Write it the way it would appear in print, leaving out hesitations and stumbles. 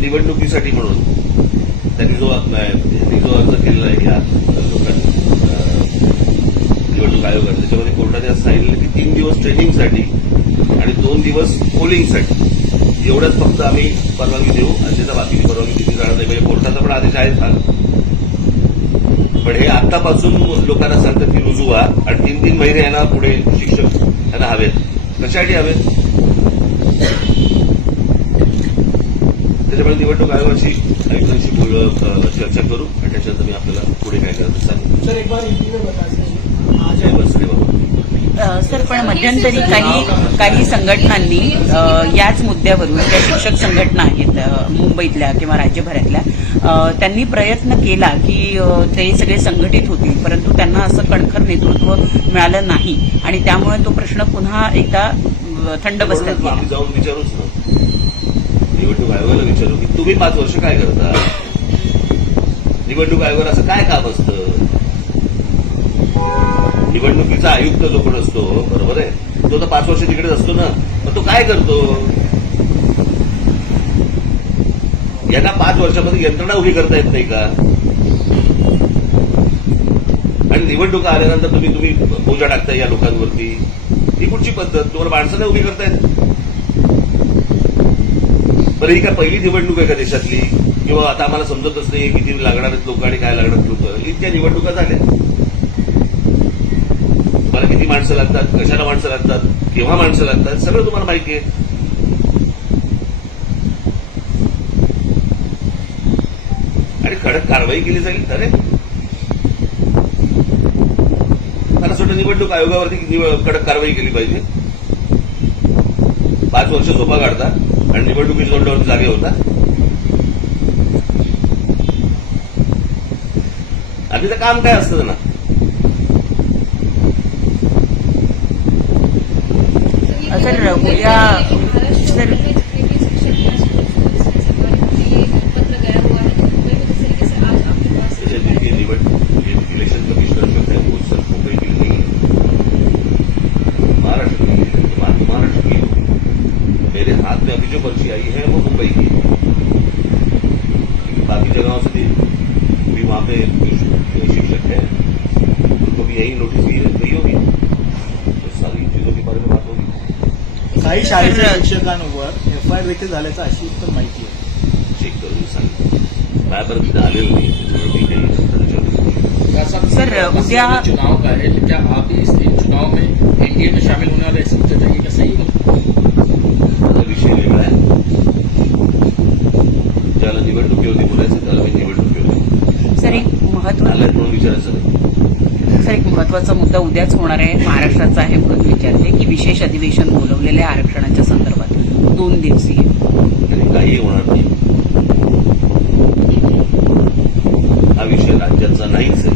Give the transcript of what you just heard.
निवडणुकीसाठी म्हणून त्यांनी जो अर्ज केलेला आहे या लोकांनी निवडणूक आयोगाने, त्याच्यामध्ये कोर्टाने असं सांगितलं की 3 दिवस ट्रेनिंगसाठी आणि 2 दिवस पोलिंगसाठी एवढंच फक्त आम्ही परवानगी देऊ, आणि त्याचा बाकीची परवानगी दिली जाणार नाही. म्हणजे कोर्टाचा पण आदेश आहेच हा. पण हे आतापासून लोकांना सांगतात की रुजू व्हा, आणि 3-3 महिने यांना पुढे शिक्षक यांना हवेत. कशासाठी हवेत? त्याच्यामुळे निवडणूक आयोगाशी आयुक्तांशी चर्चा करू, आणि त्याच्यानंतर मी आपल्याला पुढे काय करायचं सांगेन. सर एक बार हिंदी में बता दीजिए. सर, पण मध्यंतरी काही संघटनांनी याच मुद्द्यावरून, ज्या शिक्षक संघटना आहेत मुंबईतल्या किंवा राज्यभरातल्या, त्यांनी प्रयत्न केला की ते सगळे संघटित होतील, परंतु त्यांना असं कणखर नेतृत्व मिळालं नाही, आणि त्यामुळे तो प्रश्न पुन्हा एकदा थंड बसतात गेला. आम्ही जाऊन विचारूच ना, निवडणूक आयोगाला विचारू की तुम्ही 5 वर्ष काय करता? निवडणूक आयोगाला असं काय काम असतं? निवडणुकीचा आयुक्त जो कोण असतो, बरोबर आहे, तो तर 5 वर्ष तिकडेच असतो ना, मग तो काय करतो? यांना 5 वर्षामध्ये यंत्रणा उभी करता येत नाही का? आणि निवडणुका आल्यानंतर तुम्ही बोजा टाकताय या लोकांवरती. ही कुठची पद्धत? तुम्हाला माणसं नाही उभी करतायत? बरं, ही काय पहिली निवडणूक आहे का देशातली? किंवा आता आम्हाला समजतच नाही किती लागणार आहेत लोक आणि काय लागणार आहेत लोक? इतक्या निवडणुका झाल्या. तुम्हाला किती माणसं लागतात, कशाला माणसं लागतात, केव्हा माणसं लागतात, सगळं तुम्हाला माहिती आहे. आणि कडक कारवाई केली जाईल. अरे मला असं वाटतं निवडणूक आयोगावरती कडक कारवाई केली पाहिजे. 5 वर्ष झोपा काढता आणि निवडणुकीच्या तोंडावरती जागे होता. आधीचं काम काय असतं ना? सर, उद्या सर इलेक्शन कमिश्नर जो है वो सिर्फ मुंबई की नहीं, महाराष्ट्र की, महाराष्ट्र की. मेरे हाथ में अभी जो पर्ची आई है वो मुंबई की है. बाकी जगहों से भी वहां पे जो शिक्षक है उनको भी यही नोटिस गई होगी. तो सारी चीजों के बारे में बात होगी. काही शाळेच्या शिक्षकांवर FIR देखील झाल्याचं अशी पण माहिती आहे. चेक करून सांगितलं. माझ्यापर्यंत तिथे आलेलं नाही, त्याच्यामुळे मी काही सर, उद्या चुनाव का है, क्या आप इस चुनाव में एनडीए में शामिल होने वाले समझा जाइए क्या सही होगा? विषय वेगळा आहे. ज्याला निवडणुकी होती बोलायचं त्याला मी निवडणुकी होती. सर, एक आलाय म्हणून विचारायचं नाही. सर, एक महत्वाचा मुद्दा उद्याच होणार आहे, महाराष्ट्राचा आहे म्हणून विचारते की विशेष अधिवेशन बोलवलेले आरक्षणाच्या संदर्भात 2 दिवसीय. आणि काही होणार नाही. हा विषय राज्याचा नाहीच आहे.